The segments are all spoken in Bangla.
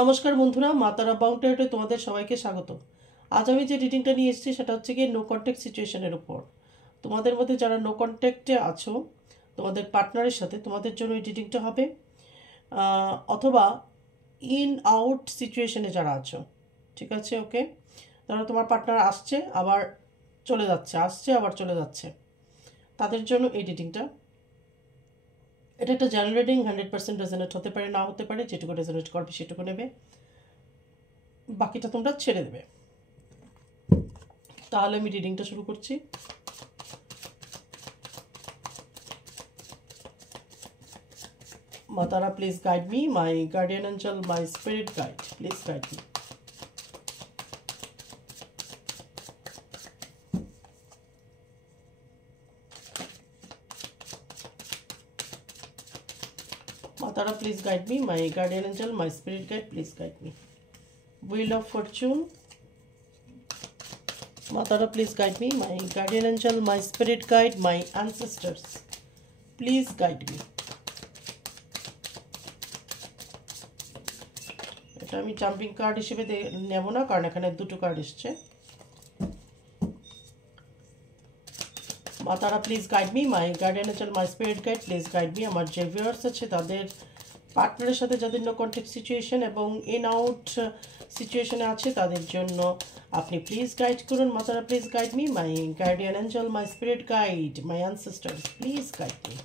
নমস্কার বন্ধুরা, মা তারা বাউন্ডারিতে তোমাদের সবাইকে স্বাগত। আজ আমি যে রিডিংটা নিয়ে এসেছি সেটা হচ্ছে গিয়ে নো কন্ট্যাক্ট সিচুয়েশনের উপর। তোমাদের মধ্যে যারা নো কন্ট্যাক্টে আছো তোমাদের পার্টনারের সাথে, তোমাদের জন্য এই রিডিংটা হবে। অথবা ইন আউট সিচুয়েশনে যারা আছো, ঠিক আছে? ওকে, ধরো তোমার পার্টনার আসছে আবার চলে যাচ্ছে, আসছে আবার চলে যাচ্ছে, তাদের জন্য এই রিডিংটা। এটা একটা জেনারেল রিডিং, 100% রেজোনেট হতে পারে, না হতে পারে। যেটুকু রেজোনেট করবে সেটুকু নেবে, বাকিটা তোমরা ছেড়ে দেবে। তাহলে আমি রিডিংটা শুরু করছি। Matara, please guide me, my guardian angel, my spirit guide, please guide me. Matara, please guide me, my guardian angel, my spirit guide, please guide me. Wheel of Fortune. Matara, please guide me, my guardian angel, my spirit guide, my ancestors, please guide me. এটা আমি জাম্পিং কার্ড হিসেবে নেব না, কারণ এখানে দুটো কার্ড এসছে। Matara, please guide me, my guardian angel, my spirit guide, please guide me. আমার যে ভিউয়ার্স আছে তাদের পার্টনারের সাথে যাদের নো কন্ট্যাক্ট সিচুয়েশন এবং ইন আউট সিচুয়েশনে আছে তাদের জন্য আপনি প্লিজ গাইড করুন। Matara, please guide me, my guardian angel, my spirit guide, my ancestors, please guide me.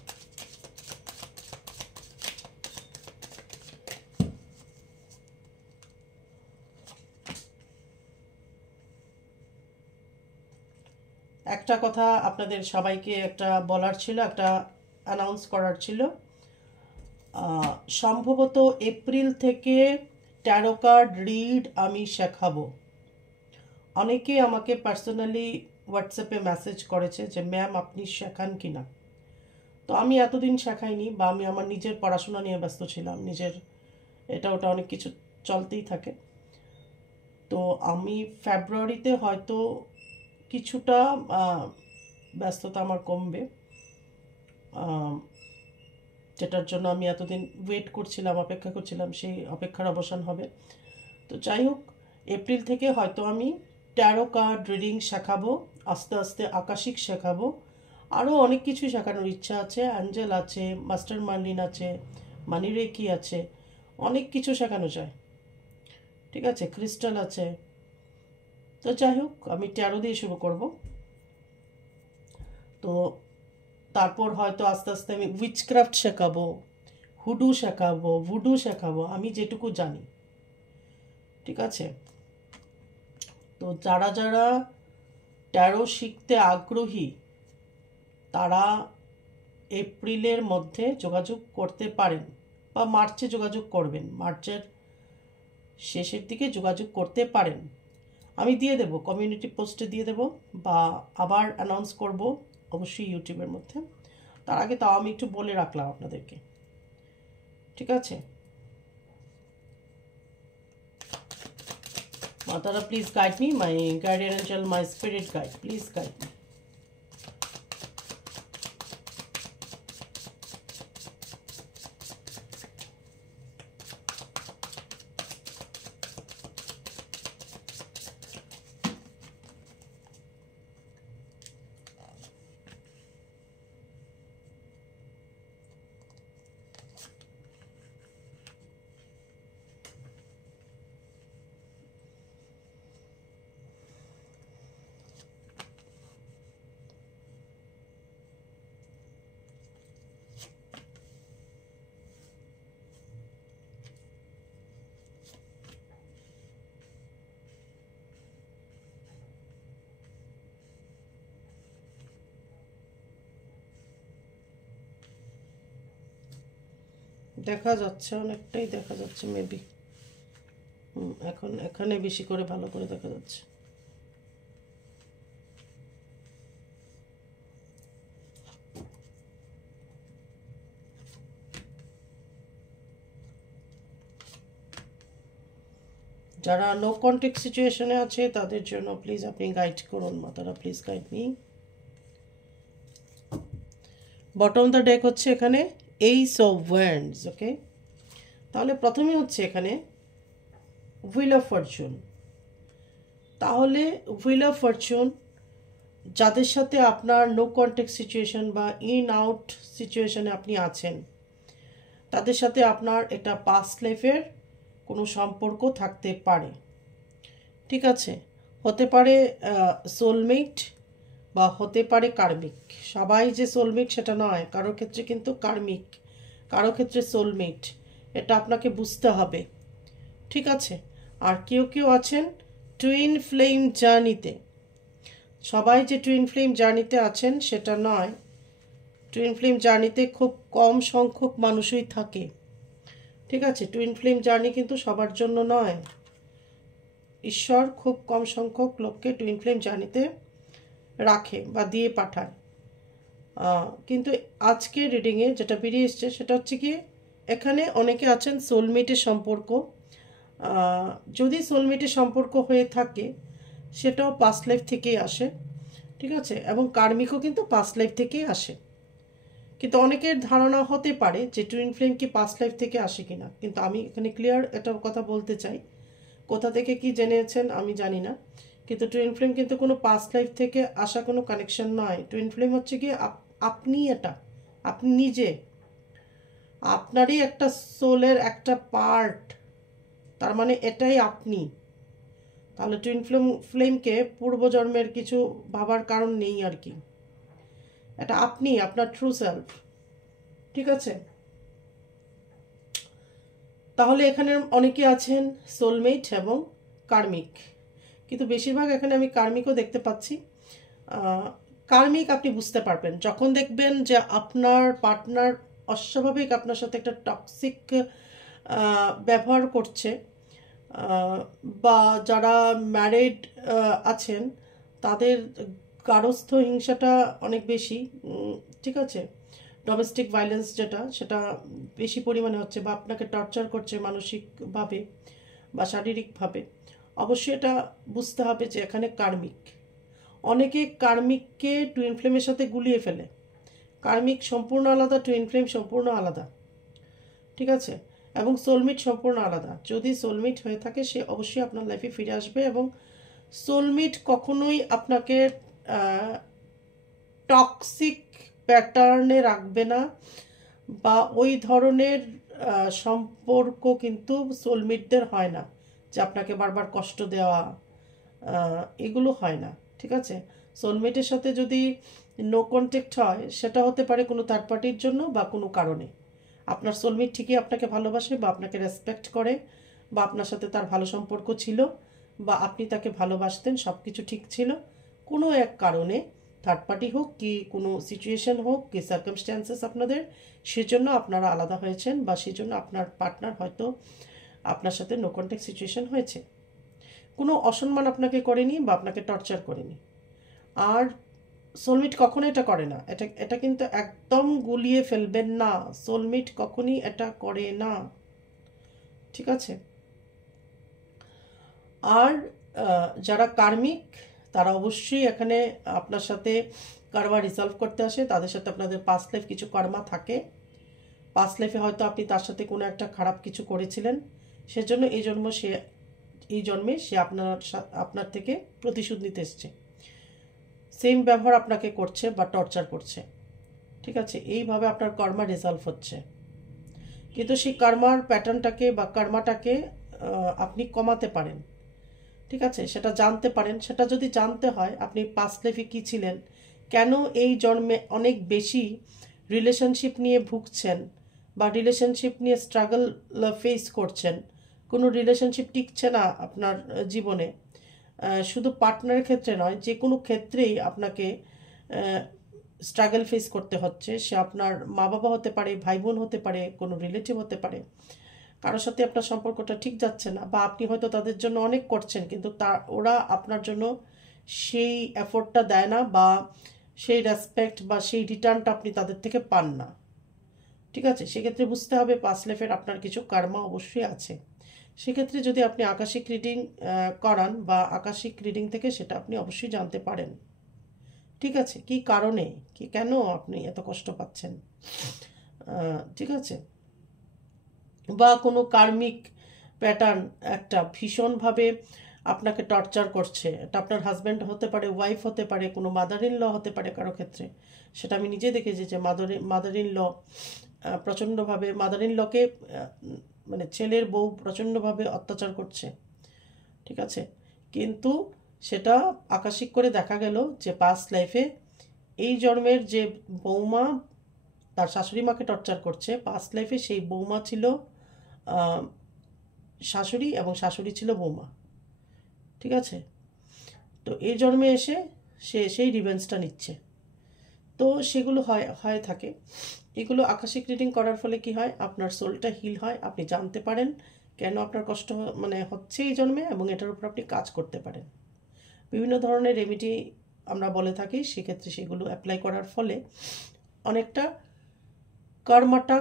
একটা কথা আপনাদের সবাইকে একটা বলার ছিল, একটা অ্যানাউন্স করার ছিল। সম্ভবত এপ্রিল থেকে ট্যারো কার্ড রিড আমি শেখাবো। অনেকে আমাকে পার্সোনালি হোয়াটসঅ্যাপে মেসেজ করেছে যে ম্যাম আপনি শেখান কি না। তো আমি এতদিন শেখাইনি, বা আমি আমার নিজের পড়াশোনা নিয়ে ব্যস্ত ছিলাম, নিজের এটা ওটা অনেক কিছু চলতেই থাকে। তো আমি ফেব্রুয়ারিতে হয়তো কিছুটা ব্যস্ততা আমার কমবে, যেটার জন্য আমি এতদিন ওয়েট করছিলাম, অপেক্ষা করছিলাম, সেই অপেক্ষার অবসান হবে। তো যাই হোক, এপ্রিল থেকে হয়তো আমি ট্যারো কার্ড রিডিং শেখাবো, আস্তে আস্তে আকাশিক শেখাবো, আরও অনেক কিছু শেখানোর ইচ্ছা আছে। অ্যাঞ্জেল আছে, মাস্টার মার্লিন আছে, মানি রেকি আছে, অনেক কিছু শেখানো যায়, ঠিক আছে? ক্রিস্টাল আছে। তো যাই হোক, আমি ট্যারো দিয়ে শুরু করব। তো তারপর হয়তো আস্তে আস্তে আমি উইচক্রাফট শেখাবো, হুডু শেখাবো, ভুডু শেখাবো, আমি যেটুকু জানি, ঠিক আছে? তো যারা যারা ট্যারো শিখতে আগ্রহী তারা এপ্রিলের মধ্যে যোগাযোগ করতে পারেন, বা মার্চে যোগাযোগ করবেন, মার্চের শেষের দিকে যোগাযোগ করতে পারেন। আমি দিয়ে দেব, কমিউনিটি পোস্টে দিয়ে দেব, বা আবার অ্যানাউন্স করব অবশ্যই ইউটিউবের মধ্যে। তার আগে তাও আমি একটু বলে রাখলাম আপনাদেরকে, ঠিক আছে? Matara, please guide me, my guardian angel, my spirit guide, please guide me. দেখা যাচ্ছে, অনেকটাই দেখা যাচ্ছে মেবি। এখন এখানে বেশি করে ভালো করে দেখা যাচ্ছে। যারা নো কন্ট্যাক্ট সিচুয়েশনে আছে তাদের জন্য প্লিজ আপনি গাইড করুন। Matara, please guide me. Bottom the deck হচ্ছে এখানে এইস অফ ওয়ান্ডস, ওকে? তাহলে প্রথমে হচ্ছে এখানে হুইল অফ ফরচুন। তাহলে হুইল অফ ফরচুন যাদের সাথে আপনার নো কন্ট্যাক্ট সিচুয়েশন বা ইন আউট সিচুয়েশনে আপনি আছেন, তাদের সাথে আপনার একটা পাস্ট লাইফের কোনো সম্পর্ক থাকতে পারে। ঠিক আছে, হতে পারে সোলমেট বা হতে পারে কার্মিক। সবাই যে সোলমেট সেটা নয়, কারোর ক্ষেত্রে কিন্তু কার্মিক, কারো ক্ষেত্রে সোলমেট, এটা আপনাকে বুঝতে হবে। ঠিক আছে, আর কেউ কেউ আছেন টুইন ফ্লেম জার্নিতে। সবাই যে টুইন ফ্লেম জার্নিতে আছেন সেটা নয়, টুইন ফ্লেম জার্নিতে খুব কম সংখ্যক মানুষই থাকে। ঠিক আছে, টুইন ফ্লেম জার্নি কিন্তু সবার জন্য নয়, ঈশ্বর খুব কম সংখ্যক লোককে টুইন ফ্লেম জার্নিতে রাখে বা দিয়ে পাঠায়। কিন্তু আজকে রিডিংয়ে যেটা বেরিয়ে এসছে সেটা হচ্ছে কি, এখানে অনেকে আছেন সোলমেটের সম্পর্ক। যদি সোলমেটের সম্পর্ক হয়ে থাকে সেটাও পাস্ট লাইফ থেকেই আসে। ঠিক আছে, এবং কার্মিকও কিন্তু পাস্ট লাইফ থেকেই আসে। কিন্তু অনেকের ধারণা হতে পারে যে টুইন ফ্লেম কি পাস্ট লাইফ থেকে আসে কিনা, কিন্তু আমি এখানে ক্লিয়ার একটা কথা বলতে চাই। কোথা থেকে কি জেনেছেন আমি জানি না, কিন্তু টুইন ফ্লেম কিন্তু কোনো পাস্ট লাইফ থেকে আসা কোনো কানেকশন নয়। টুইন ফ্লেম হচ্ছে কি আপনি, এটা আপনি নিজে, আপনারই একটা সোলের একটা পার্ট, তার মানে এটাই আপনি। তাহলে টুইন ফ্লেমকে পূর্বজন্মের কিছু ভাবার কারণ নেই আর কি, এটা আপনি, আপনার ট্রু সেলফ। ঠিক আছে, তাহলে এখানে অনেকে আছেন সোলমেট এবং কার্মিক, কিন্তু বেশিরভাগ এখানে আমি কার্মিকও দেখতে পাচ্ছি। কার্মিক আপনি বুঝতে পারবেন যখন দেখবেন যে আপনার পার্টনার অস্বাভাবিক আপনার সাথে একটা টক্সিক ব্যবহার করছে, বা যারা ম্যারিড আছেন তাদের গার্হস্থ্য হিংসাটা অনেক বেশি। ঠিক আছে, ডোমেস্টিক ভায়োলেন্স যেটা, সেটা বেশি পরিমাণে হচ্ছে, বা আপনাকে টর্চার করছে মানসিকভাবে বা শারীরিকভাবে, অবশ্যই এটা বুঝতে হবে যে এখানে কার্মিক। অনেকে কার্মিককে টুইন ফ্লেমের সাথে গুলিয়ে ফেলে। কার্মিক সম্পূর্ণ আলাদা, টুইন ফ্লেম সম্পূর্ণ আলাদা। ঠিক আছে, এবং সোলমেট সম্পূর্ণ আলাদা। যদি সোলমেট হয়ে থাকে সে অবশ্যই আপনার লাইফে ফিরে আসবে, এবং সোলমেট কখনোই আপনাকে টক্সিক প্যাটার্নে রাখবে না, বা ওই ধরনের সম্পর্ক কিন্তু সোলমেটদের হয় না, যে আপনাকে বারবার কষ্ট দেওয়া, এগুলো হয় না। ঠিক আছে, সোলমেটের সাথে যদি নো কন্ট্যাক্ট হয় সেটা হতে পারে কোনো থার্ড পার্টির জন্য বা কোনো কারণে। আপনার সোলমেট ঠিকই আপনাকে ভালোবাসে বা আপনাকে রেসপেক্ট করে, বা আপনার সাথে তার ভালো সম্পর্ক ছিল, বা আপনি তাকে ভালোবাসতেন, সব কিছু ঠিক ছিল, কোনো এক কারণে থার্ড পার্টি হোক কি কোনো সিচুয়েশন হোক কি সার্কামস্ট্যান্সেস আপনাদের, সেজন্য আপনারা আলাদা হয়েছেন, বা সেজন্য আপনার পার্টনার হয়তো আপনার সাথে নো কন্ট্যাক্ট সিচুয়েশন হয়েছে। কোনো অসম্মান আপনাকে করেনি বা আপনাকে টর্চার করেনি। আর সোলমেট কখনো এটা করে না, এটা এটা কিন্তু একদম গুলিয়ে ফেলবেন না, সোলমেট কখনই এটা করে না। ঠিক আছে, আর যারা কার্মিক তারা অবশ্যই এখানে আপনার সাথে কার্মা রিসলভ করতে আসে। তাদের সাথে আপনাদের পাস্ট লাইফ কিছু কার্মা থাকে, পাস্ট লাইফে হয়তো আপনি তার সাথে কোনো একটা খারাপ কিছু করেছিলেন, সেজন্য এই জন্মে সে আপনার থেকে প্রতিশোধ নিতে এসছে, সেম ব্যবহার আপনাকে করছে বা টর্চার করছে। ঠিক আছে, এইভাবে আপনার কর্মা রিজলভ হচ্ছে। কিন্তু সেই কর্মার প্যাটার্নটাকে বা কর্মাটাকে আপনি কমাতে পারেন। ঠিক আছে, সেটা জানতে পারেন। সেটা যদি জানতে হয় আপনি পাস্ট লাইফে কী ছিলেন, কেন এই জন্মে অনেক বেশি রিলেশনশিপ নিয়ে ভুগছেন বা রিলেশনশিপ নিয়ে স্ট্রাগল ফেস করছেন, কোনো রিলেশনশিপ টিকছে না আপনার জীবনে, শুধু পার্টনারের ক্ষেত্রে নয়, যে কোনো ক্ষেত্রেই আপনাকে স্ট্রাগল ফেস করতে হচ্ছে। সে আপনার মা বাবা হতে পারে, ভাই বোন হতে পারে, কোনো রিলেটিভ হতে পারে, কারোর সাথে আপনার সম্পর্কটা ঠিক যাচ্ছে না, বা আপনি হয়তো তাদের জন্য অনেক করছেন কিন্তু ওরা আপনার জন্য সেই এফোর্টটা দেয় না, বা সেই রেসপেক্ট বা সেই রিটার্নটা আপনি তাদের থেকে পান না। ঠিক আছে, সেক্ষেত্রে বুঝতে হবে পাস্ট লাইফের আপনার কিছু কর্মা অবশ্যই আছে। সেক্ষেত্রে যদি আপনি আকাশিক রিডিং করান, বা আকাশিক রিডিং থেকে সেটা আপনি অবশ্যই জানতে পারেন। ঠিক আছে, কি কারণে, কি কেন আপনি এত কষ্ট পাচ্ছেন। ঠিক আছে, বা কোনো কার্মিক প্যাটার্ন একটা ভীষণভাবে আপনাকে টর্চার করছে। এটা আপনার হাজব্যান্ড হতে পারে, ওয়াইফ হতে পারে, কোনো মাদার ইন ল হতে পারে কারো ক্ষেত্রে। সেটা আমি নিজে দেখেছি যে মাদার ইন ল প্রচণ্ডভাবে, মাদার ইন লকে মানে ছেলের বউ প্রচণ্ডভাবে অত্যাচার করছে, ঠিক আছে। কিন্তু সেটা আকাশিক করে দেখা গেল যে পাস্ট লাইফে এই জন্মের যে বৌমা তার শাশুড়ি মাকে টর্চার করছে, পাস্ট লাইফে সেই বৌমা ছিল শাশুড়ি এবং শাশুড়ি ছিল বৌমা, ঠিক আছে। তো এই জন্মে এসে সে সেই রিভেঞ্জটা নিচ্ছে। তো সেগুলো হয় থাকে। এগুলো আকাশিক রিডিং করার ফলে কি হয়, আপনার সোলটা হিল হয়, আপনি জানতে পারেন কেন আপনার কষ্ট মানে হচ্ছে এই জন্মে, এবং এটার উপর আপনি কাজ করতে পারেন। বিভিন্ন ধরনের রেমেডি আমরা বলে থাকি, সেক্ষেত্রে সেগুলো অ্যাপ্লাই করার ফলে অনেকটা কর্মাটা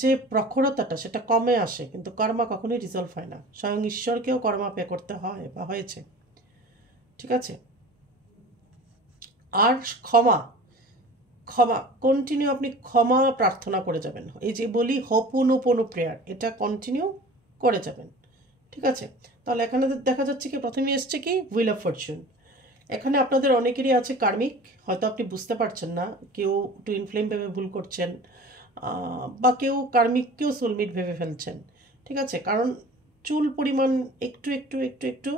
যে প্রখরতাটা সেটা কমে আসে, কিন্তু কর্মা কখনোই রিজলভ হয় না। স্বয়ং ঈশ্বরকেও কর্মা পে করতে হয় বা হয়েছে, ঠিক আছে। আর ক্ষমা ক্ষমা কন্টিনিউ আপনি ক্ষমা প্রার্থনা করে যাবেন। এই যে বলি হোপোনোপোনো প্রেয়ার, এটা কন্টিনিউ করে যাবেন, ঠিক আছে। তাহলে এখানে দেখা যাচ্ছে কি প্রথমে এসছে কি হুইল অফ ফরচুন। এখানে আপনাদের অনেকেরই আছে কার্মিক, হয়তো আপনি বুঝতে পারছেন না, কেউ টুইন ফ্লেম ভেবে ভুল করছেন, বা কেউ কার্মিককেও সোলমেট ভেবে ফেলছেন, ঠিক আছে। কারণ চুল পরিমাণ একটু একটু একটু একটু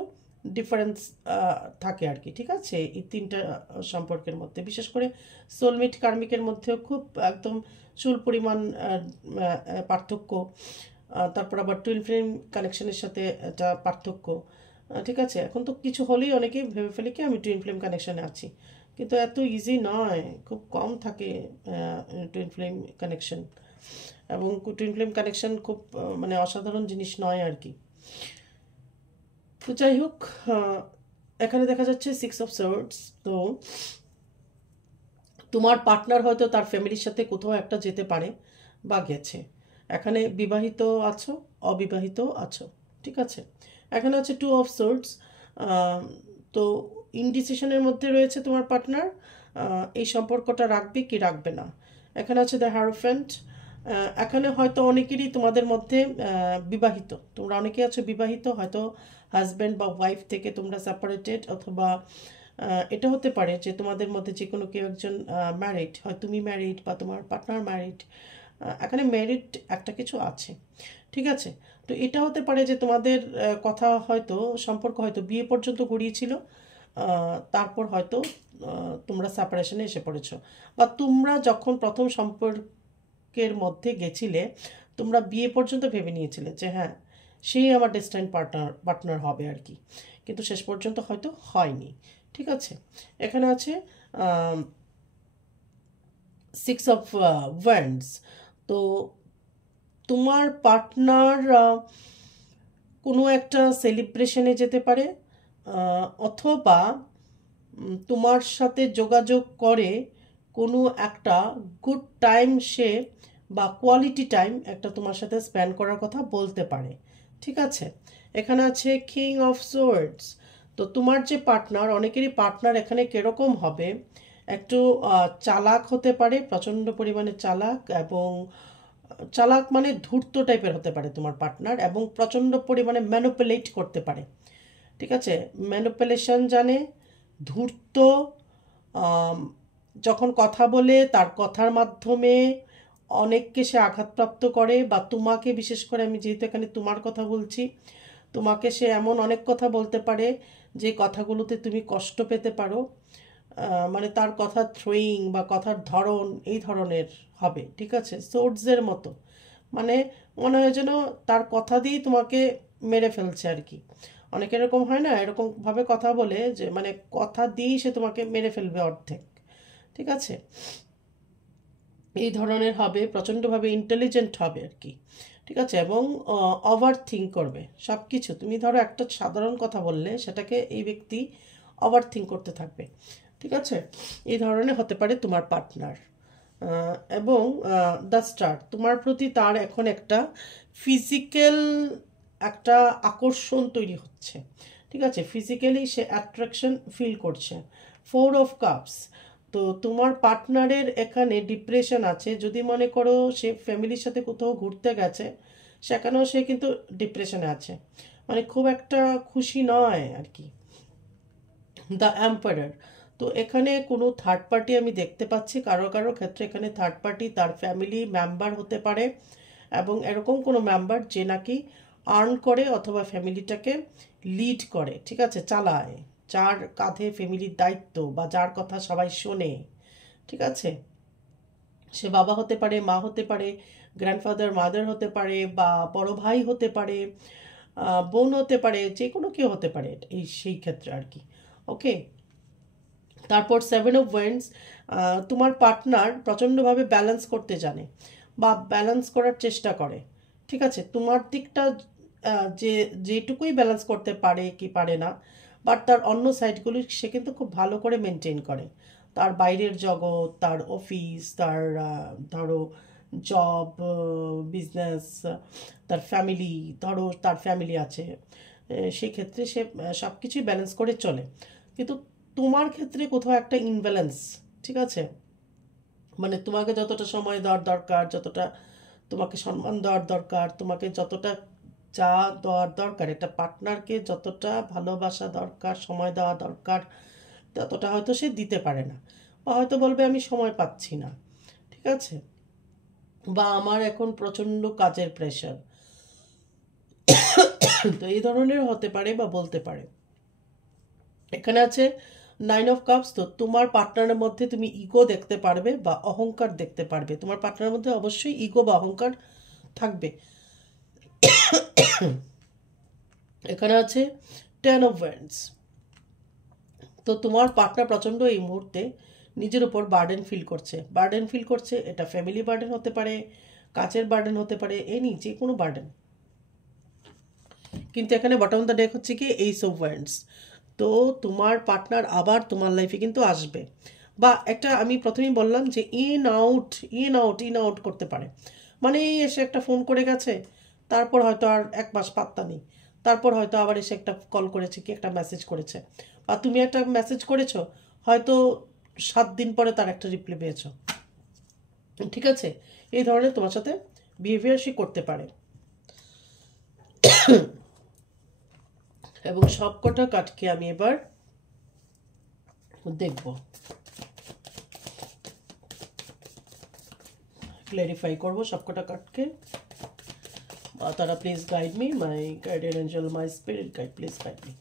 ডিফারেন্স থাকে আর কি, ঠিক আছে, এই তিনটা সম্পর্কের মধ্যে। বিশেষ করে সোলমেট কার্মিকের মধ্যেও খুব একদম চুল পরিমাণ পার্থক্য। তারপর আবার টুইন ফ্লেম কানেকশনের সাথে একটা পার্থক্য, ঠিক আছে। এখন তো কিছু হলেই অনেকেই ভেবে ফেলে কি আমি টুইন ফ্লেম কানেকশানে আছি, কিন্তু এত ইজি নয়, খুব কম থাকে টুইন ফ্লেম কানেকশন। এবং টুইন ফ্লেম কানেকশন খুব মানে অসাধারণ জিনিস নয় আর কি। তো যাই হোক, এখানে দেখা যাচ্ছে 6 অফ সোর্ডস। তো তোমার পার্টনার হয়তো তার ফ্যামিলির সাথে কোথাও একটা যেতে পারে বা গেছে। এখানে বিবাহিত আছো, অবিবাহিত আছো, ঠিক আছে। এখানে আছে 2 অফ সোর্ডস। তো ইনডিসিশনের মধ্যে রয়েছে তোমার পার্টনার, এই সম্পর্কটা রাখবে কি রাখবে না। এখানে আছে দ্য হারোফ্যান্ট। এখানে হয়তো অনেকেরই তোমাদের মধ্যে বিবাহিত, তোমরা অনেকেই আছো বিবাহিত, হয়তো হাজব্যান্ড বা ওয়াইফ থেকে তোমরা সেপারেটেড, অথবা এটা হতে পারে যে তোমাদের মধ্যে যে কোনো কেউ একজন ম্যারিড, হয় তুমি ম্যারিড বা তোমার পার্টনার ম্যারিড। এখানে ম্যারিড একটা কিছু আছে, ঠিক আছে। তো এটা হতে পারে যে তোমাদের কথা হয়তো সম্পর্ক হয়তো বিয়ে পর্যন্ত গড়িয়েছিল, তারপর হয়তো তোমরা সেপারেশনে এসে পড়েছো, বা তোমরা যখন প্রথম সম্পর্কের মধ্যে গেছিলে তোমরা বিয়ে পর্যন্ত ভেবে নিয়েছিলে যে হ্যাঁ সেই আমার ডেস্টাইন পার্টনার হবে আর কি, কিন্তু শেষ পর্যন্ত হয়তো হয়নি, ঠিক আছে। এখানে আছে 6 অফ ওয়ান্ডস। তো তোমার পার্টনার কোনো একটা সেলিব্রেশনে যেতে পারে, অথবা তোমার সাথে যোগাযোগ করে কোনো একটা গুড টাইম সে বা কোয়ালিটি টাইম একটা তোমার সাথে স্পেন্ড করার কথা বলতে পারে, ঠিক আছে। এখানে আছে কিং অফ সোর্ডস। তো তোমার যে পার্টনার, অনেকেরই পার্টনার এখানে কীরকম হবে, একটু চালাক হতে পারে, প্রচণ্ড পরিমাণে চালাক, এবং চালাক মানে ধূর্ত টাইপের হতে পারে তোমার পার্টনার, এবং প্রচণ্ড পরিমাণে ম্যানুপুলেট করতে পারে, ঠিক আছে। ম্যানুপুলেশন জানে, ধূর্ত, যখন কথা বলে তার কথার মাধ্যমে অনেককে সে আঘাতপ্রাপ্ত করে, বা তোমাকে বিশেষ করে, আমি যেহেতু এখানে তোমার কথা বলছি, তোমাকে সে এমন অনেক কথা বলতে পারে যে কথাগুলোতে তুমি কষ্ট পেতে পারো। মানে তার কথা থ্রোয়িং বা কথার ধরন এই ধরনের হবে, ঠিক আছে, সোর্ডসের মতো। মানে মনে হয় যেন তার কথা দিয়েই তোমাকে মেরে ফেলছে আর কি। অনেক এরকম হয় না, এরকমভাবে কথা বলে যে মানে কথা দিয়েই সে তোমাকে মেরে ফেলবে অর্ধেক, ঠিক আছে। এই ধরনের হবে, প্রচণ্ডভাবে ইন্টেলিজেন্ট হবে আর কি, ঠিক আছে। এবং ওভার থিঙ্ক করবে সব কিছু। তুমি ধরো একটা সাধারণ কথা বললে সেটাকে এই ব্যক্তি ওভার থিঙ্ক করতে থাকবে, ঠিক আছে। এই ধরনের হতে পারে তোমার পার্টনার। এবং দ্য স্টার, তোমার প্রতি তার এখন একটা ফিজিক্যাল একটা আকর্ষণ তৈরি হচ্ছে, ঠিক আছে। ফিজিক্যালি সে অ্যাট্রাকশন ফিল করছে। 4 অফ কাপস। তো তোমার পার্টনারের এখানে ডিপ্রেশন আছে, যদি মনে করো সে ফ্যামিলির সাথে কোথাও ঘুরতে গেছে, সেখানেও সে কিন্তু ডিপ্রেশনে আছে, মানে খুব একটা খুশি নয় আর কি। The empire. তো এখানে কোনো থার্ড পার্টি আমি দেখতে পাচ্ছি, কারো কারো ক্ষেত্রে এখানে থার্ড পার্টি তার ফ্যামিলি মেম্বার হতে পারে, এবং এরকম কোনো মেম্বার যে নাকি আর্ন করে অথবা ফ্যামিলিটাকে লিড করে, ঠিক আছে, চালায়, যার কাঁধে ফ্যামিলির দায়িত্ব বা যার কথা সবাই শোনে, ঠিক আছে। সে বাবা হতে পারে, মা হতে পারে, গ্র্যান্ডফাদার মাদার হতে পারে, বা বড় ভাই হতে পারে, বোন হতে পারে, যে কোনো কেউ হতে পারে এই সেই ক্ষেত্রে আর কি। ওকে, তারপর 7 অফ ওয়ান্ডস। তোমার পার্টনার প্রচণ্ডভাবে ব্যালেন্স করতে জানে বা ব্যালেন্স করার চেষ্টা করে, ঠিক আছে। তোমার দিকটা যে যেটুকুই ব্যালেন্স করতে পারে কি পারে না, বাট তার অন্য সাইডগুলি সে কিন্তু খুব ভালো করে মেনটেন করে। তার বাইরের জগৎ, তার অফিস, তার ধরো জব, বিজনেস, তার ফ্যামিলি, ধরো তার ফ্যামিলি আছে, সেই ক্ষেত্রে সে সব কিছুই ব্যালেন্স করে চলে। কিন্তু তোমার ক্ষেত্রে কোথাও একটা ইনব্যালেন্স, ঠিক আছে। মানে তোমাকে যতটা সময় দেওয়ার দরকার, যতটা তোমাকে সম্মান দেওয়ার দরকার, তোমাকে যতটা যা দেওয়ার দরকার, একটা পার্টনারকে যতটা ভালোবাসা দরকার, সময় দেওয়া দরকার, ততটা হয়তো সে দিতে পারে না, বা হয়তো বলবে আমি সময় পাচ্ছি না, ঠিক আছে, বা আমার এখন প্রচণ্ড কাজের প্রেশার। তো এই ধরনের হতে পারে বা বলতে পারে। এখানে আছে 9 অফ কাপস। তো তোমার পার্টনারের মধ্যে তুমি ইগো দেখতে পারবে বা অহংকার দেখতে পারবে, তোমার পার্টনারের মধ্যে অবশ্যই ইগো বা অহংকার থাকবে। এখানে আছে 10 অফ ওয়ান্ডস। তো তোমার পার্টনার প্রচণ্ড এই মুহূর্তে নিজের উপর বার্ডেন ফিল করছে। এটা ফ্যামিলি বার্ডেন হতে পারে, কাজের বার্ডেন হতে পারে, এনি যে কোনো বার্ডেন। কিন্তু এখানে বটম দ্য ডেক হচ্ছে কি এইস অফ ওয়ান্ডস। তো তোমার পার্টনার আবার তোমার লাইফে কিন্তু আসবে, বা একটা আমি প্রথমেই বললাম যে ইন আউট করতে পারে। মানে এই এসে একটা ফোন করে গেছে, তারপর হয়তো আর 1 মাস পাত্তা নেই, তারপর হয়তো আবার এসে একটা কল করেছে কি একটা মেসেজ করেছে, বা তুমি একটা মেসেজ করেছো, হয়তো 7 দিন পরে তার একটা রিপ্লাই পেয়েছো, ঠিক আছে। এই ধরনের তোমার সাথে বিহেভিয়ার সে করতে পারে। এবং সবকটা কাঠকে আমি এবার দেখব, ক্ল্যারিফাই করব সবকটা কাঠকে। তারা please guide me, my guided Angel, my spirit guide, please guide me.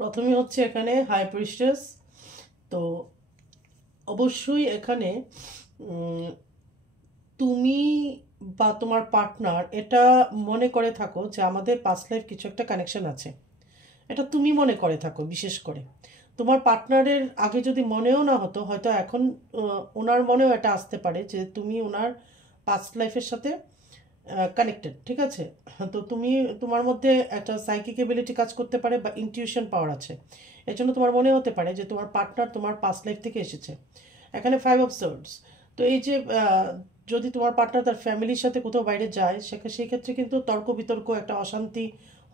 প্রথমে হচ্ছে এখানে হাই প্রিস্টেস। তো অবশ্যই এখানে তুমি বা তোমার পার্টনার এটা মনে করে থাকো যে আমাদের পাস্ট লাইফ কিছু একটা কানেকশন আছে, এটা তুমি মনে করে থাকো। বিশেষ করে তোমার পার্টনারের আগে যদি মনেও না হতো, হয়তো এখন ওনার মনেও এটা আসতে পারে যে তুমি ওনার পাস্ট লাইফের সাথে কানেক্টেড, ঠিক আছে। তো তুমি, তোমার মধ্যে একটা সাইকিক এবিলিটি কাজ করতে পারে বা ইনটিউশন পাওয়ার আছে, এর জন্য তোমার মনে হতে পারে যে তোমার পার্টনার তোমার পাস্ট লাইফ থেকে এসেছে। এখানে 5 অফ সোর্ডস। তো এই যে যদি তোমার পার্টনার তার ফ্যামিলির সাথে কোথাও বাইরে যায়, সেই ক্ষেত্রে কিন্তু তর্ক বিতর্ক, একটা অশান্তি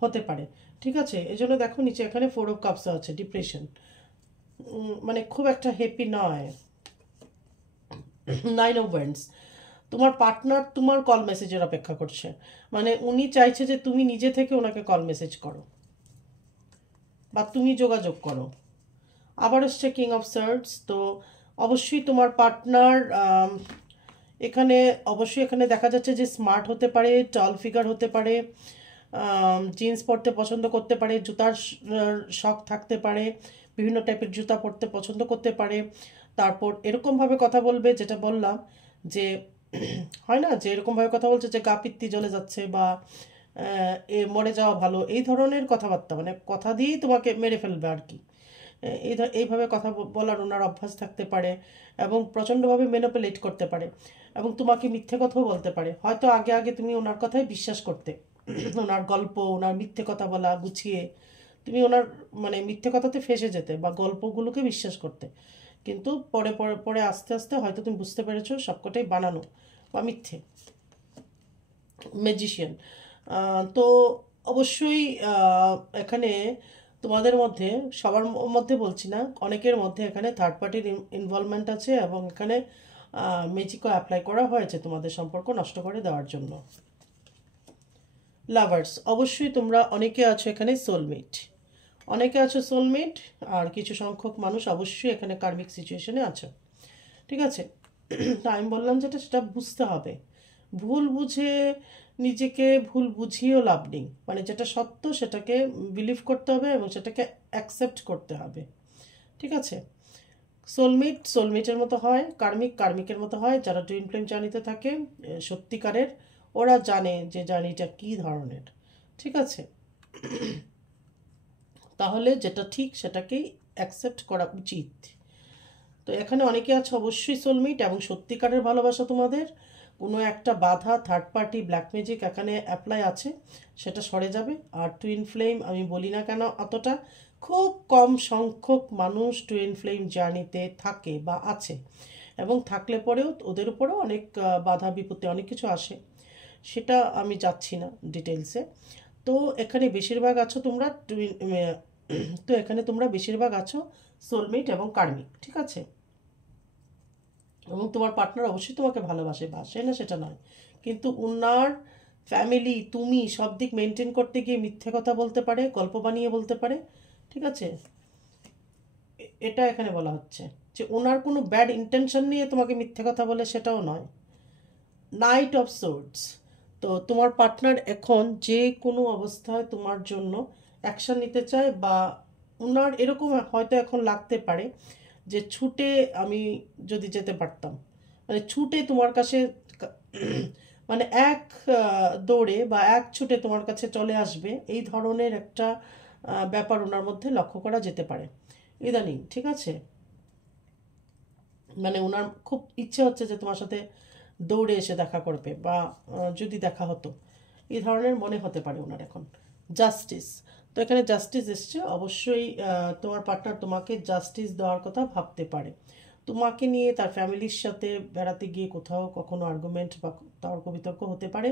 হতে পারে, ঠিক আছে। এই জন্য দেখো নিচে এখানে 4 অফ কাপস আছে, ডিপ্রেশন, মানে খুব একটা হ্যাপি নয়। 9 অফ ওয়ান্ডস। তোমার পার্টনার তোমার কল মেসেজের অপেক্ষা করছে, মানে উনি চাইছে যে তুমি নিজে থেকে ওনাকে কল মেসেজ করো বা তুমি যোগাযোগ করো। আবার হচ্ছে কিং অফ সার্ডস। তো অবশ্যই তোমার পার্টনার এখানে, অবশ্যই এখানে দেখা যাচ্ছে যে স্মার্ট হতে পারে, টল ফিগার হতে পারে, জিন্স পরতে পছন্দ করতে পারে, জুতার শখ থাকতে পারে, বিভিন্ন টাইপের জুতা পরতে পছন্দ করতে পারে। তারপর এরকমভাবে কথা বলবে, যেটা বললাম যে হয় না যে এরকমভাবে কথা বলছে যে গা পিত্তি জ্বলে যাচ্ছে বা এ মরে যাওয়া ভালো, এই ধরনের কথাবার্তা, মানে কথা দিয়েই তোমাকে মেরে ফেলবে আর কি। এইভাবে কথা বলার ওনার অভ্যাস থাকতে পারে এবং প্রচণ্ডভাবে ম্যানিপুলেট করতে পারে এবং তোমাকে মিথ্যে কথাও বলতে পারে। হয়তো আগে আগে তুমি ওনার কথাই বিশ্বাস করতে, ওনার গল্প, ওনার মিথ্যে কথা বলা গুছিয়ে তুমি ওনার মানে মিথ্যে কথাতে ফেঁসে যেতে বা গল্পগুলোকে বিশ্বাস করতে। কিন্তু পরে পরে পরে আস্তে আস্তে হয়তো তুমি বুঝতে পেরেছো সবকটাই বানানো বা মিথ্যে। ম্যাজিশিয়ান, তো অবশ্যই এখানে তোমাদের মধ্যে সবার মধ্যে বলছি না, অনেকের মধ্যে এখানে থার্ড পার্টির ইনভলভমেন্ট আছে এবং এখানে ম্যাজিকও অ্যাপ্লাই করা হয়েছে তোমাদের সম্পর্ক নষ্ট করে দেওয়ার জন্য। লাভার্স, অবশ্যই তোমরা অনেকে আছো এখানে সোলমেট, অনেকে আছো সোলমেট, আর কিছু সংখ্যক মানুষ অবশ্যই এখানে কার্মিক সিচুয়েশনে আছো। ঠিক আছে, তা আমি বললাম যেটা সেটা বুঝতে হবে। ভুল বুঝে নিজেকে ভুল বুঝিয়েও লাভ নেই, মানে যেটা সত্য সেটাকে বিলিভ করতে হবে এবং সেটাকে অ্যাকসেপ্ট করতে হবে। ঠিক আছে, সোলমেট সোলমেটের মতো হয়, কার্মিক কার্মিকের মতো হয়। যারা টুইন ফ্লেম জার্নিতে থাকে সত্যিকারের, ওরা জানে যে জার্নিটা কী ধরনের। ঠিক আছে, তাহলে যেটা ঠিক সেটাকেই অ্যাকসেপ্ট করা উচিত। তো এখানে অনেকে আছে অবশ্যই সোলমেট এবং সত্যিকারের ভালোবাসা তোমাদের। কোনো একটা বাধা থার্ড পার্টি ব্ল্যাক ম্যাজিক এখানে অ্যাপ্লাই আছে, সেটা সরে যাবে। আর টুইন ফ্লেম আমি বলি না কেন অতটা, খুব কম সংখ্যক মানুষ টুইন ফ্লেম জার্নিতে থাকে বা আছে, এবং থাকলে পরেও ওদের উপরেও অনেক বাধা বিপত্তি অনেক কিছু আসে, সেটা আমি যাচ্ছি না ডিটেলসে। তো এখানে বেশিরভাগ আছো তোমরা টুইন, তো এখানে তোমরা বেশিরভাগ আছো সোলমেট এবং কার্মিক। ঠিক আছে, এবং তোমার পার্টনার অবশ্যই তোমাকে ভালোবাসে, বাসে না সেটা নয়, কিন্তু ওনার ফ্যামিলি তুমি সব দিক মেনটেন করতে গিয়ে মিথ্যে কথা বলতে পারে, গল্প বানিয়ে বলতে পারে। ঠিক আছে, এটা এখানে বলা হচ্ছে যে ওনার কোনো ব্যাড ইন্টেনশন নিয়ে তোমাকে মিথ্যে কথা বলে সেটাও নয়। নাইট অফ সোর্ডস, তো তোমার পার্টনার এখন যে কোনো অবস্থায় তোমার জন্য অ্যাকশন নিতে চায়, বা ওনার এরকম হয়তো এখন লাগতে পারে যে ছুটে আমি যদি যেতে পারতাম, মানে ছুটে তোমার কাছে মানে এক দৌড়ে বা এক ছুটে তোমার কাছে চলে আসবে, এই ধরনের একটা ব্যাপার ওনার মধ্যে লক্ষ্য করা যেতে পারে ইদানিং। ঠিক আছে, মানে ওনার খুব ইচ্ছে হচ্ছে যে তোমার সাথে দৌড়ে এসে দেখা করবে, বা যদি দেখা হতো, এই ধরনের মনে হতে পারে ওনার এখন। জাস্টিস, তো এখানে জাস্টিস এসছে, অবশ্যই তোমার পার্টনার তোমাকে জাস্টিস দেওয়ার কথা ভাবতে পারে। তোমাকে নিয়ে তার ফ্যামিলির সাথে বেড়াতে গিয়ে কোথাও কখনো আর্গুমেন্ট বা তর্ক বিতর্ক হতে পারে,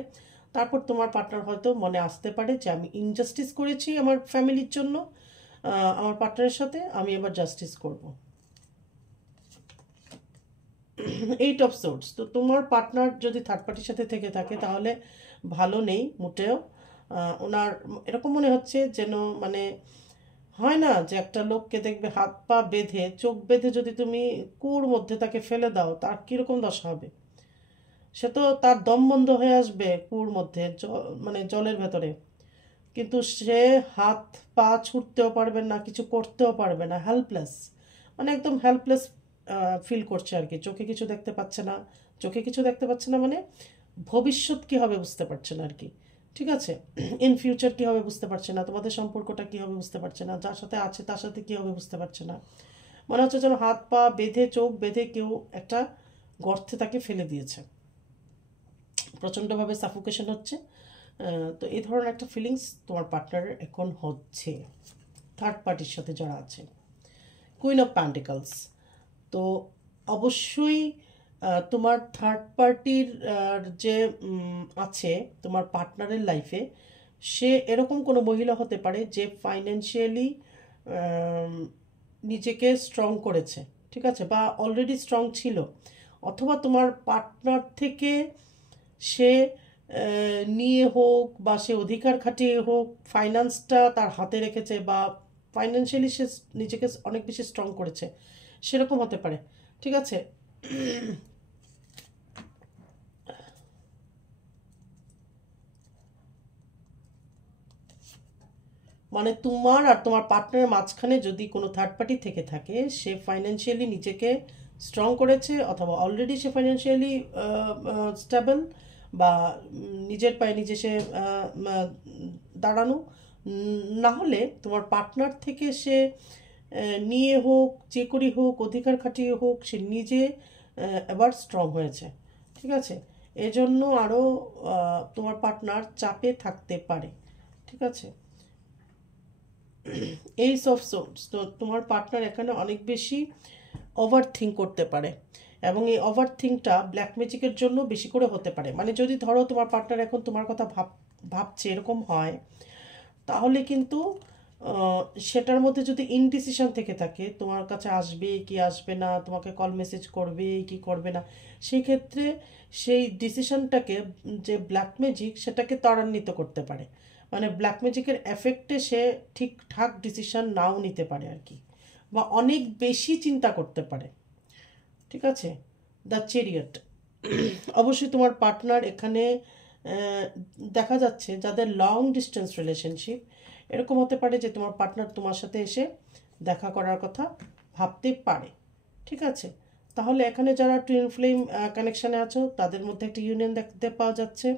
তারপর তোমার পার্টনার হয়তো মনে আসতে পারে যে আমি ইনজাস্টিস করেছি আমার ফ্যামিলির জন্য, আমার পার্টনারের সাথে আমি এবার জাস্টিস করব। এইট অফ সোর্স, তো তোমার পার্টনার যদি থার্ড পার্টির সাথে থেকে থাকে তাহলে ভালো নেই মোটেও। ওনার এরকম মনে হচ্ছে যেন, মানে হয় না যে একটা লোককে দেখবে হাত পা বেঁধে চোখ বেঁধে যদি তুমি কুয়োর মধ্যে তাকে ফেলে দাও তার কীরকম দশা হবে, সে তো তার দম বন্ধ হয়ে আসবে কুয়োর মধ্যে, মানে জলের ভেতরে, কিন্তু সে হাত পা ছুটতেও পারবে না, কিছু করতেও পারবে না, হেল্পলেস, মানে একদম হেল্পলেস ফিল করছে আর কি। চোখে কিছু দেখতে পাচ্ছে না, চোখে কিছু দেখতে পাচ্ছে না মানে ভবিষ্যৎ কী হবে বুঝতে পারছে না আর কি। ঠিক আছে, ইন ফিউচার কী হবে বুঝতে পারছে না, তোমাদের সম্পর্কটা কী হবে বুঝতে পারছে না, যার সাথে আছে তার সাথে কী হবে বুঝতে পারছে না। মনে হচ্ছে যেন হাত পা বেঁধে চোখ বেঁধে কেউ একটা গর্তে তাকে ফেলে দিয়েছে, প্রচণ্ডভাবে সাফোকেশন হচ্ছে। তো এই ধরনের একটা ফিলিংস তোমার পার্টনারের এখন হচ্ছে থার্ড পার্টির সাথে যারা আছে। কুইন অফ প্যান্টিকলস, তো অবশ্যই তোমার থার্ড পার্টির যে আছে তোমার পার্টনারের লাইফে, সে এরকম কোনো মহিলা হতে পারে যে ফাইন্যান্সিয়ালি নিজেকে স্ট্রং করেছে। ঠিক আছে, বা অলরেডি স্ট্রং ছিল, অথবা তোমার পার্টনার থেকে সে নিয়ে হোক বা সে অধিকার খাটিয়ে হোক ফাইন্যান্সটা তার হাতে রেখেছে, বা ফাইন্যান্সিয়ালি সে নিজেকে অনেক বেশি স্ট্রং করেছে, সেরকম হতে পারে। ঠিক আছে, মানে তোমার আর তোমার পার্টনারের মাঝখানে যদি কোনো থার্ড পার্টি থেকে থাকে, সে ফাইন্যান্সিয়ালি নিজেকে স্ট্রং করেছে অথবা অলরেডি সে ফাইন্যান্সিয়ালি স্টেবল, বা নিজের পায়ে নিজে সে দাঁড়ানো, না হলে তোমার পার্টনার থেকে সে নিয়ে হোক, যে করি হোক, অধিকার খাটিয়ে হোক, সে নিজে এবার স্ট্রং হয়েছে। ঠিক আছে, এজন্য আরও তোমার পার্টনার চাপে থাকতে পারে। ঠিক আছে, এইস অফ সোর্স, তো তোমার পার্টনার এখানে অনেক বেশি ওভার থিঙ্ক করতে পারে, এবং এই ওভার থিঙ্কটা ব্ল্যাক ম্যাজিকের জন্য বেশি করে হতে পারে। মানে যদি ধরো তোমার পার্টনার এখন তোমার কথা ভাবছে এরকম হয়, তাহলে কিন্তু সেটার মধ্যে যদি ইনডিসিশন থেকে থাকে, তোমার কাছে আসবে কি আসবে না, তোমাকে কল মেসেজ করবে কি করবে না, সেই ক্ষেত্রে সেই ডিসিশনটাকে, যে ব্ল্যাক ম্যাজিক, সেটাকে ত্বরান্বিত করতে পারে। মানে ব্ল্যাক ম্যাজিকের এফেক্টে সে ঠিকঠাক ডিসিশন নাও নিতে পারে আর কি, বা অনেক বেশি চিন্তা করতে পারে। ঠিক আছে, দ্য চ্যারিয়ট, অবশ্যই তোমার পার্টনার এখানে দেখা যাচ্ছে যাদের লং ডিস্টেন্স রিলেশনশিপ, এরকম হতে পারে যে তোমার পার্টনার তোমার সাথে এসে দেখা করার কথা ভাবতে পারে। ঠিক আছে, তাহলে এখানে যারা টুইন ফ্লেম কানেকশানে আছো, তাদের মধ্যে একটা ইউনিয়ন দেখতে পাওয়া যাচ্ছে।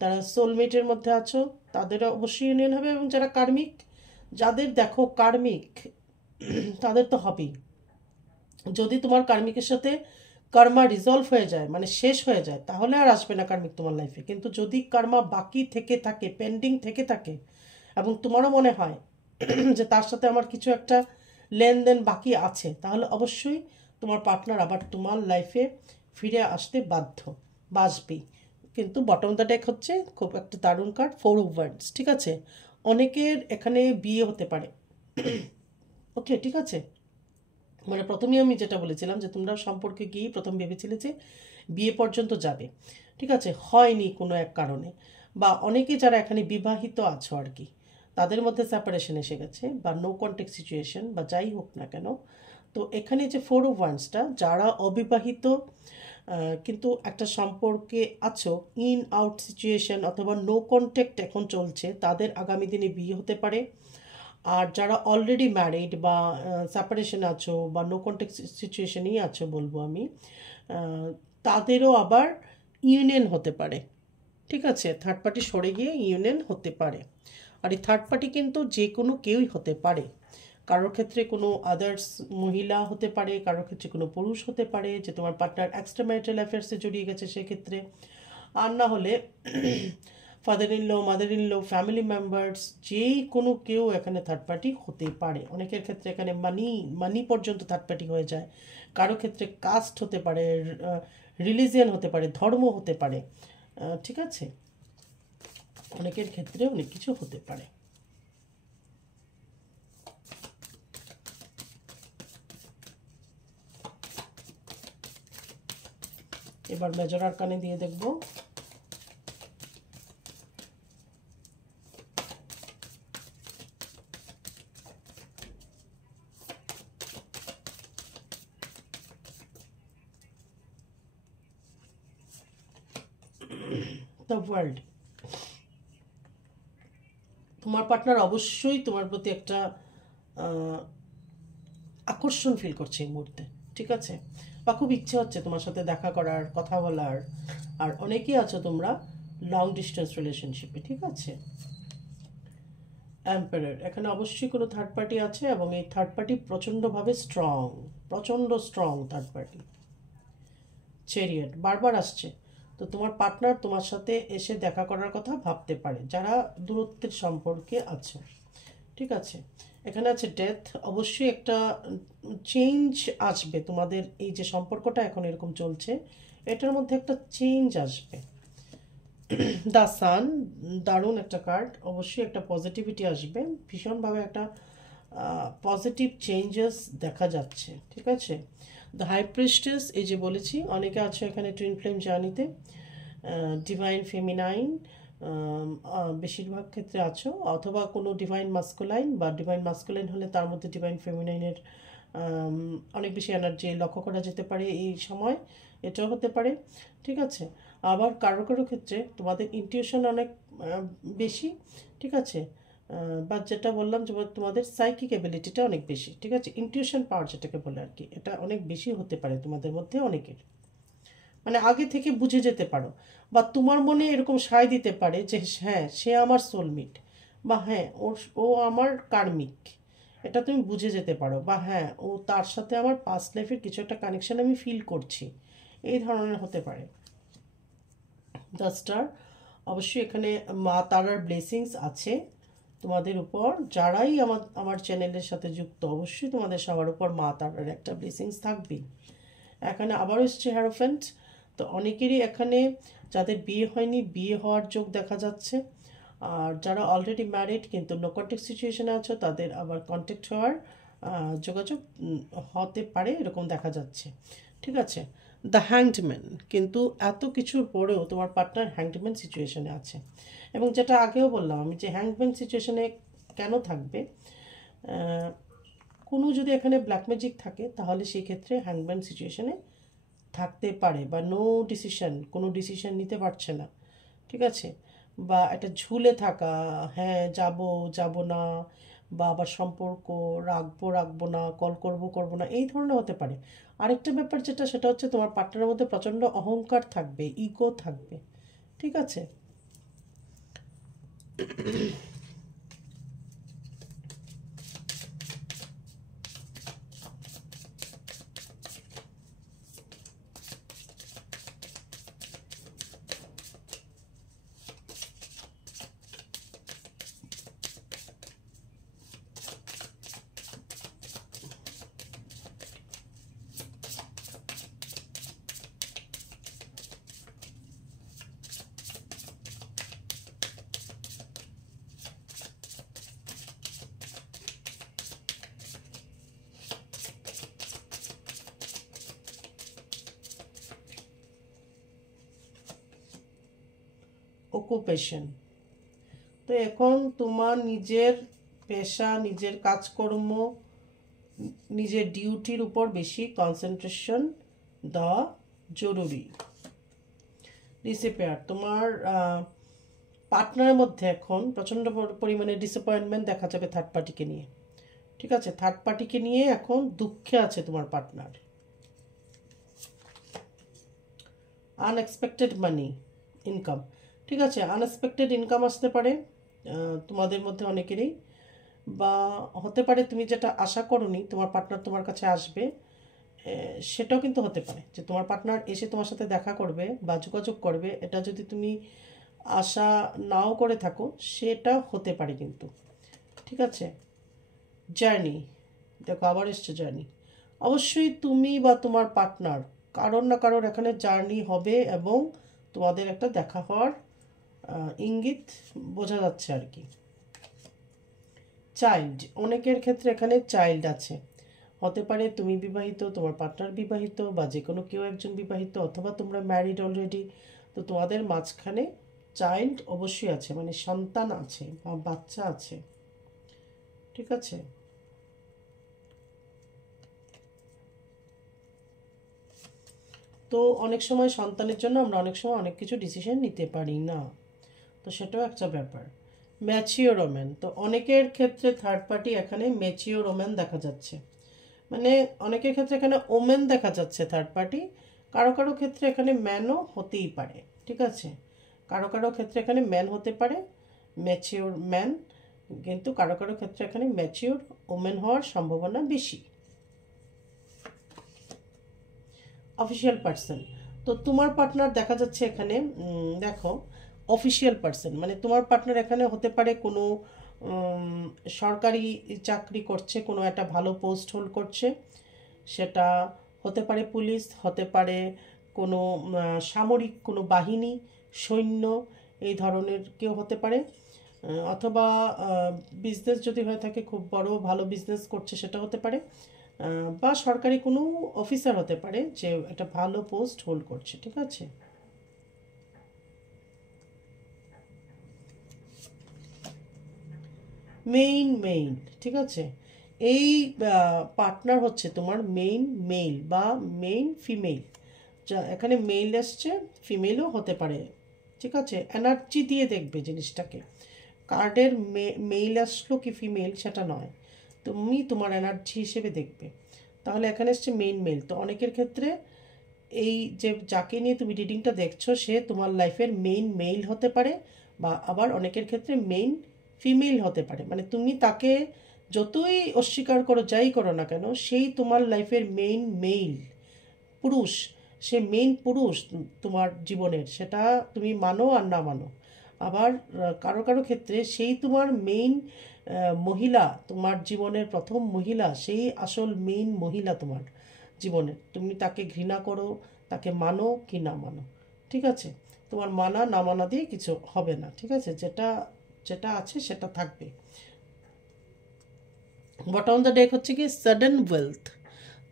তারা সোলমেটের মধ্যে আছো, তাদেরও অবশ্যই ইউনিয়ন হবে। এবং যারা কার্মিক, যাদের দেখো কার্মিক, তাদের তো হবেই। যদি তোমার কার্মিকের সাথে কর্মা রিজলভ হয়ে যায়, মানে শেষ হয়ে যায়, তাহলে আর আসবে না কার্মিক তোমার লাইফে। কিন্তু যদি কর্মা বাকি থেকে থাকে, পেন্ডিং থেকে থাকে, এবং তোমারও মনে হয় যে তার সাথে আমার কিছু একটা লেনদেন বাকি আছে, তাহলে অবশ্যই তোমার পার্টনার আবার তোমার লাইফে ফিরে আসতে বাসবেই। কিন্তু বটম দ্য ডেক হচ্ছে খুব একটা দারুণ কার্ড, 4 অফ ওয়ান্ডস। ঠিক আছে, অনেকের এখানে বিয়ে হতে পারে। ওকে, ঠিক আছে, মানে প্রথমেই আমি যেটা বলেছিলাম যে তোমরা সম্পর্কে গিয়ে প্রথম ভেবেছিলে যে বিয়ে পর্যন্ত যাবে। ঠিক আছে, হয়নি কোনো এক কারণে, বা অনেকে যারা এখানে বিবাহিত আছো আর কি, তাদের মধ্যে সেপারেশন এসে গেছে, বা নো কন্ট্যাক্ট সিচুয়েশন, বা যাই হোক না কেন। তো এখানে যে 4 অফ ওয়ান্ডসটা, যারা অবিবাহিত কিন্তু একটা সম্পর্কে আছো, ইন আউট সিচুয়েশন অথবা নো কন্ট্যাক্ট এখন চলছে, তাদের আগামী দিনে বিয়ে হতে পারে। আর যারা অলরেডি ম্যারিড বা সেপারেশন আছো বা নো কন্ট্যাক্ট সিচুয়েশনেই আছো বলবো আমি, তাদেরও আবার ইউনিয়ন হতে পারে। ঠিক আছে, থার্ড পার্টি সরে গিয়ে ইউনিয়ন হতে পারে। আর এই থার্ড পার্টি কিন্তু যে কোনো কেউই হতে পারে। কারোর ক্ষেত্রে কোনো আদার্স মহিলা হতে পারে, কারোর ক্ষেত্রে কোনো পুরুষ হতে পারে, যে তোমার পার্টনার এক্সট্রা ম্যারিটাল অ্যাফেয়ার্সে জড়িয়ে গেছে সেক্ষেত্রে। আর না হলে father in law, mother in law, family members, যেই কোনো কেউ এখানে থার্ড পার্টি হতে পারে। অনেকের ক্ষেত্রে এখানে মানি পর্যন্ত থার্ড পার্টি হয়ে যায়। কারো ক্ষেত্রে কাস্ট হতে পারে, রিলিজিয়ান হতে পারে, ধর্ম হতে পারে। ঠিক আছে, অনেকের ক্ষেত্রে অনেক কিছু হতে পারে। এবার মেজর আরকানে দিয়ে দেখব। দ্য ওয়ার্ল্ড, তোমার পার্টনার অবশ্যই তোমার প্রতি একটা আকর্ষণ ফিল করছে এই মুহূর্তে। ঠিক আছে, বা খুব ইচ্ছে হচ্ছে তোমার সাথে দেখা করার, কথা বলার। আর অনেকেই আছো তোমরা লং ডিস্টেন্স রিলেশনশিপে। ঠিক আছে, এম্পায়ার, এখানে অবশ্যই কোনো থার্ড পার্টি আছে, এবং এই থার্ড পার্টি প্রচণ্ডভাবে স্ট্রং, প্রচণ্ড স্ট্রং থার্ড পার্টি। চ্যারিয়ট বারবার আসছে, তো তোমার পার্টনার তোমার সাথে এসে দেখা করার কথা ভাবতে পারে, যারা দূরত্বের সম্পর্কে আছে। ঠিক আছে, এখানে আছে ডেথ, অবশ্যই একটা চেঞ্জ আসবে তোমাদের। এই যে সম্পর্কটা এখন এরকম চলছে, এটার মধ্যে একটা চেঞ্জ আসবে। দ্য সান, দারুণ একটা কার্ড, অবশ্যই একটা পজিটিভিটি আসবে, ভীষণভাবে একটা পজিটিভ চেঞ্জেস দেখা যাচ্ছে। ঠিক আছে, দ্য হাই প্রিস্টেস, এই যে বলেছি অনেকে আছে এখানে টুইন ফ্লেম জার্নিতে, ডিভাইন ফেমিনাইন, বেশিরভাগ ক্ষেত্রে আছো, অথবা কোনো ডিভাইন মাস্কুলাইন, বা ডিভাইন মাস্কুলাইন হলে তার মধ্যে ডিভাইন ফেমিনাইনের অনেক বেশি এনার্জি লক্ষ্য করা যেতে পারে এই সময়, এটাও হতে পারে। ঠিক আছে, আবার কারো কারো ক্ষেত্রে তোমাদের ইনটিউশন অনেক বেশি। ঠিক আছে, বা যেটা বললাম যে তোমাদের সাইকিক এবিলিটিটা অনেক বেশি, ঠিক আছে, ইনটিউশন পাওয়ার যেটাকে বলে আর কি, এটা অনেক বেশি হতে পারে তোমাদের মধ্যে অনেকের, মানে আগে থেকে বুঝে যেতে পারো, বা তোমার মনে এরকম সায় দিতে পারে যে হ্যাঁ সে আমার সোলমেট, বা হ্যাঁ ও আমার কার্মিক, এটা তুমি বুঝে যেতে পারো, বা হ্যাঁ ও তার সাথে আমার পাস্ট লাইফের কিছু একটা কানেকশন আমি ফিল করছি, এই ধরনের হতে পারে। দ্য স্টার, অবশ্যই এখানে মা তারার ব্লেসিংস আছে তোমাদের উপর, যারাই আমার চ্যানেলের সাথে যুক্ত অবশ্যই তোমাদের সবার উপর মা তারার একটা ব্লেসিংস থাকবেই। এখানে আবারও এসছে হ্যারোফ্যান্ট, তো অনেকেরই এখানে যাদের বিয়ে হয়নি বিয়ে হওয়ার যোগ দেখা যাচ্ছে, আর যারা অলরেডি ম্যারিড কিন্তু নো কন্ট্যাক্ট সিচুয়েশনে আছো তাদের আবার কন্ট্যাক্ট হওয়ার যোগাযোগ হতে পারে এরকম দেখা যাচ্ছে, ঠিক আছে। দ্য হ্যাংডম্যান, কিন্তু এত কিছুর পরেও তোমার পার্টনার হ্যাংডম্যান সিচুয়েশনে আছে, এবং যেটা আগেও বললাম আমি যে হ্যাংডম্যান সিচুয়েশনে কেন থাকবে, কোনো যদি এখানে ব্ল্যাক ম্যাজিক থাকে তাহলে সেই ক্ষেত্রে হ্যাংম্যান সিচুয়েশনে থাকতে পারে, বা নো ডিসিশন, কোনো ডিসিশন নিতে পারছে না, ঠিক আছে, বা একটা ঝুলে থাকা, হ্যাঁ যাব যাব না, বা আবার সম্পর্ক রাখবো রাখবো না, কল করব করব না, এই ধরনের হতে পারে। আরেকটা ব্যাপার যেটা সেটা হচ্ছে তোমার পার্টনারের মধ্যে প্রচণ্ড অহংকার থাকবে, ইগো থাকবে, ঠিক আছে। অকুপেশন, তো এখন তোমার নিজের পেশা, নিজের কাজকর্ম, নিজের ডিউটির উপর বেশি কনসেন্ট্রেশন দেওয়া জরুরি। ডিসঅ্যাপিয়ার, তোমার পার্টনারের মধ্যে এখন প্রচণ্ড পরিমাণে ডিসঅ্যাপয়েন্টমেন্ট দেখা যাবে থার্ড পার্টিকে নিয়ে, ঠিক আছে, থার্ড পার্টিকে নিয়ে এখন দুঃখে আছে তোমার পার্টনার। আনএক্সপেক্টেড মানি ইনকাম, ঠিক আছে, আনএক্সপেক্টেড ইনকাম আসতে পারে তোমাদের মধ্যে অনেকেরই, বা হতে পারে তুমি যেটা আশা করোনি তোমার পার্টনার তোমার কাছে আসবে, সেটাও কিন্তু হতে পারে যে তোমার পার্টনার এসে তোমার সাথে দেখা করবে বা যোগাযোগ করবে, এটা যদি তুমি আশা নাও করে থাকো সেটা হতে পারে কিন্তু, ঠিক আছে। জার্নি, দেখো আবার এসছে জার্নি, অবশ্যই তুমি বা তোমার পার্টনার কারোর না কারোর এখানে জার্নি হবে, এবং তোমাদের একটা দেখা হওয়ার ইঙ্গিত বোঝা যাচ্ছে আর কি। চাইল্ড, অনেকের ক্ষেত্রে এখানে চাইল্ড আছে, হতে পারে তুমি বিবাহিত, তোমার পার্টনার বিবাহিত, বা যে কোনো কেউ একজন বিবাহিত, অথবা তোমরা ম্যারিড অলরেডি, তো তোমাদের মাঝখানে চাইল্ড অবশ্যই আছে, মানে সন্তান আছে বা বাচ্চা আছে, ঠিক আছে। তো অনেক সময় সন্তানের জন্য আমরা অনেক সময় অনেক কিছু ডিসিশন নিতে পারি না, তো সেটাও একটা ব্যাপার। ম্যাচিওর ওম্যান, তো অনেকের ক্ষেত্রে থার্ড পার্টি এখানে ম্যাচিওর ওম্যান দেখা যাচ্ছে, মানে অনেকের ক্ষেত্রে এখানে ওমেন দেখা যাচ্ছে থার্ড পার্টি, কারো কারো ক্ষেত্রে এখানে ম্যানও হতেই পারে, ঠিক আছে, কারো কারো ক্ষেত্রে এখানে ম্যান হতে পারে, ম্যাচিওর ম্যান, কিন্তু কারো কারো ক্ষেত্রে এখানে ম্যাচিওর ওমেন হওয়ার সম্ভাবনা বেশি। অফিসিয়াল পার্সন, তো তোমার পার্টনার দেখা যাচ্ছে এখানে, দেখো অফিসিয়াল পার্সন মানে তোমার পার্টনার এখানে হতে পারে কোনো সরকারি চাকরি করছে, কোনো একটা ভালো পোস্ট হোল্ড করছে, সেটা হতে পারে পুলিশ, হতে পারে কোনো সামরিক কোনো বাহিনী, সৈন্য, এই ধরনের কেউ হতে পারে, অথবা বিজনেস যদি হয়ে থাকে খুব বড় ভালো বিজনেস করছে সেটা হতে পারে, বা সরকারি কোনো অফিসার হতে পারে যে একটা ভালো পোস্ট হোল্ড করছে, ঠিক আছে। মেইন, ঠিক আছে, এই পার্টনার হচ্ছে তোমার মেইন মেল বা মেইন ফিমেল, যা এখানে মেল এসছে, ফিমেলও হতে পারে, ঠিক আছে, এনার্জি দিয়ে দেখবে জিনিসটাকে, কার্ডের মেল আসলো কি ফিমেল সেটা নয়, তুমি তোমার এনার্জি হিসেবে দেখবে। তাহলে এখানে এসছে মেইন মেল। তো অনেকের ক্ষেত্রে এই যে যাকে নিয়ে তুমি রিডিংটা দেখছো সে তোমার লাইফের মেইন মেইল হতে পারে, বা আবার অনেকের ক্ষেত্রে মেইন ফিমেল হতে পারে। মানে তুমি তাকে যতই অস্বীকার করো, যাই করো না কেন, সেই তোমার লাইফের মেইন মেইল পুরুষ, সে মেইন পুরুষ তোমার জীবনের, সেটা তুমি মানো আর না মানো। আবার কারো কারো ক্ষেত্রে সেই তোমার মেইন মহিলা, তোমার জীবনের প্রথম মহিলা, সেই আসল মেইন মহিলা তোমার জীবনের। তুমি তাকে ঘৃণা করো, তাকে মানো কি না মানো, ঠিক আছে, তোমার মানা না মানা দিয়ে কিছু হবে না, ঠিক আছে, যেটা যেটা আছে সেটা থাকবে। বটম অন দ্য ডেক হচ্ছে কি সাডেন ওয়েলথ।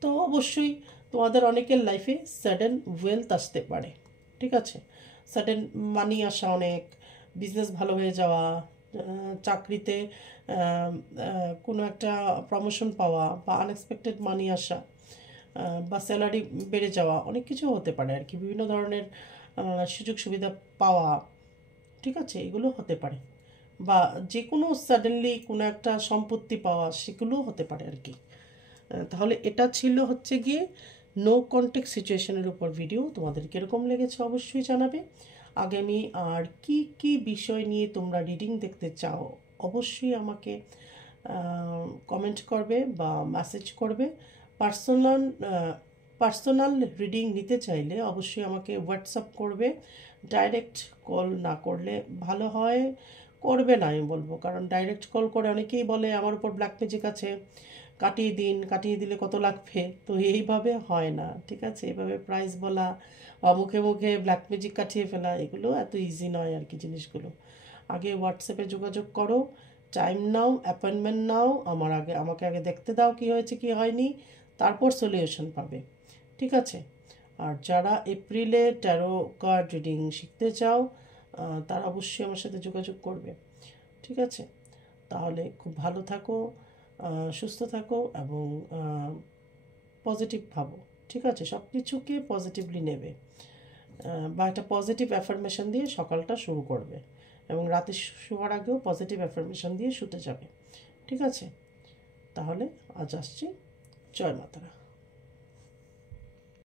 তো অবশ্যই তোমাদের অনেকের লাইফে সাডেন ওয়েলথ আসতে পারে, ঠিক আছে, সাডেন মানি আসা, অনেক বিজনেস ভালো হয়ে যাওয়া, চাকরিতে কোনো একটা প্রমোশন পাওয়া, বা আনএক্সপেক্টেড মানি আসা, বা স্যালারি বেড়ে যাওয়া, অনেক কিছু হতে পারে আর কি, বিভিন্ন ধরনের সুযোগ সুবিধা পাওয়া, ঠিক আছে, এগুলো হতে পারে। বা যে কোনো সাডেনলি কোনো একটা সম্পত্তি পাওয়া, সেগুলোও হতে পারে আর কি। তাহলে এটা ছিল হচ্ছে গিয়ে নো কন্টেক্ট সিচুয়েশনের উপর ভিডিও। তোমাদের কীরকম লেগেছে অবশ্যই জানাবে। আগামী আর কি কি বিষয় নিয়ে তোমরা রিডিং দেখতে চাও অবশ্যই আমাকে কমেন্ট করবে বা মেসেজ করবে। পার্সোনাল পার্সোনাল রিডিং নিতে চাইলে অবশ্যই আমাকে হোয়াটসঅ্যাপ করবে, ডাইরেক্ট কল না করলে ভালো হয়। করবে না আমি বলবো, কারণ ডাইরেক্ট কল করে অনেকেই বলে আমার উপর ব্ল্যাক ম্যাজিক আছে, কাটিয়ে দিন, কাটিয়ে দিলে কত লাগবে। তো এইভাবে হয় না, ঠিক আছে, এইভাবে প্রাইস বলা বা মুখে মুখে ব্ল্যাক ম্যাজিক কাটিয়ে ফেলা, এগুলো এত ইজি নয় আর কি জিনিসগুলো। আগে হোয়াটসঅ্যাপে যোগাযোগ করো, টাইম নাও, অ্যাপয়েন্টমেন্ট নাও, আমাকে আগে দেখতে দাও কি হয়েছে কি হয়নি, তারপর সলিউশন পাবে, ঠিক আছে। আর যারা এপ্রিলে ট্যারো কার্ড রিডিং শিখতে চাও তারা অবশ্যই আমার সাথে যোগাযোগ করবে, ঠিক আছে। তাহলে খুব ভালো থাকো, সুস্থ থাকো এবং পজিটিভ ভাবো, ঠিক আছে, সব কিছুকে পজিটিভলি নেবে, বা একটা পজিটিভ অ্যাফার্মেশন দিয়ে সকালটা শুরু করবে, এবং রাতে শোয়ার আগেও পজিটিভ অ্যাফার্মেশন দিয়ে শুতে যাবে, ঠিক আছে। তাহলে আজ আসছি, জয় মাতারা।